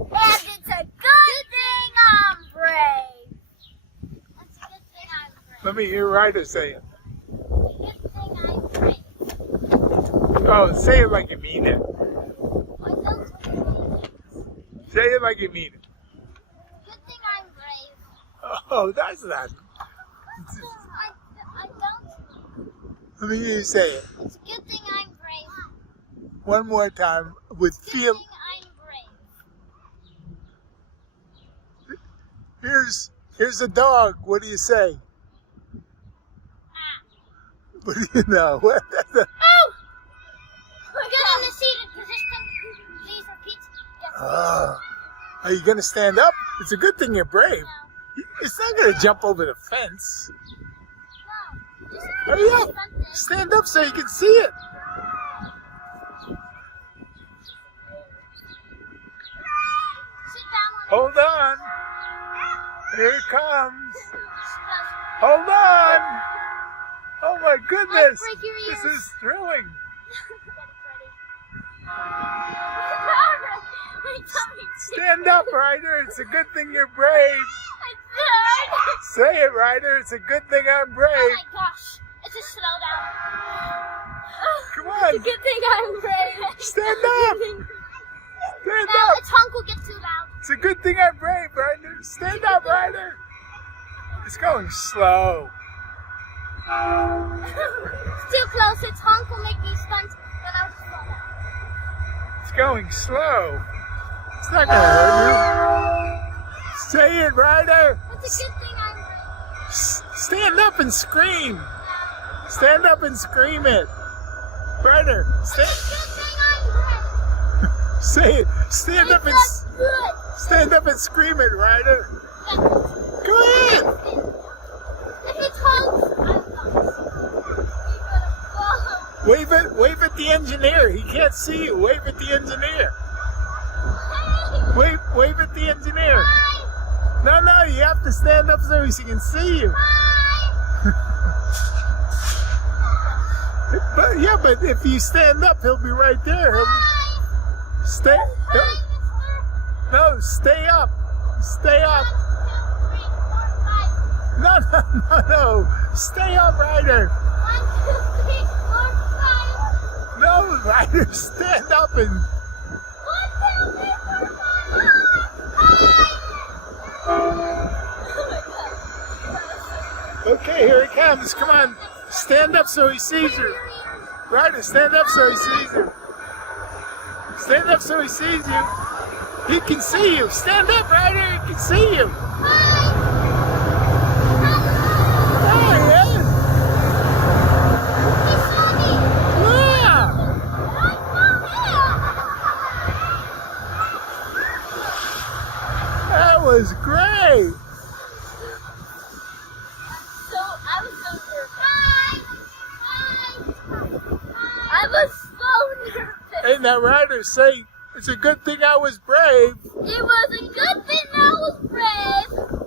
And it's a good thing I'm brave. It's a good thing I'm brave. Let me hear Ryder say it. Good thing I'm brave. Oh, say it like you mean it. What else would you say? Say it like you mean it. Good thing I'm brave. Oh, that's not. I don't. Let me hear you say it. It's a good thing I'm brave. One more time with Good feel. thing I'm brave. Here's a dog. What do you say? Ah. What do you know? What? Oh! Get in the seated position. Please repeat. Yes. Are you gonna stand up? It's a good thing you're brave. No. It's not gonna jump over the fence. No. Just Hurry up! something. Stand up so you can see it. Sit down on Hold on. Here it comes. Hold on. Oh my goodness. break your This ears. is thrilling. Stand up, Ryder. It's a good thing you're brave. Say it, Ryder. It's a good thing I'm Oh brave. my gosh. It's a slow down. Come on. It's a good thing I'm brave. Stand up. Stand Now up. its honk will get too loud. It's a good thing I'm brave, Ryder. Stand up, Ryder. It's going slow. It's too close. Its honk will make me stunt. Then I'll just slow down. It's going slow. It's not gonna hurt you. Say it, Ryder. It's a good thing I'm brave. Stand up and scream. Stand up and scream it. Ryder, It's a good thing I'm brave. say it. Stand up and It's not good. stand up and scream it, Ryder. Yeah. Go ahead. If it's honks, I'm lost. Wave it. Wave at the engineer. He can't see you. Wave at the engineer. Hey! Wave at the engineer. Hi! No, you have to stand up so he can see you. Hi! But if you stand up, he'll be right there. Hi! Stay. Hi, No, stay up. Stay up. mister. 1, 2, 3, 4, 5. No. Stay up, Ryder. 1, 2, 3, 4, 5. No, Ryder, stand up and. 1, 2, 3, 4, 5. Okay, here he comes. Come on. Stand up so he sees you. Ryder, stand up so he sees you. Stand up so he sees you. He can see you. Stand up, Ryder. He can see you. There he is. Yeah. That was great. I was so nervous. Hey, now, Ryder, say, it's a good thing I was brave. It was a good thing I was brave.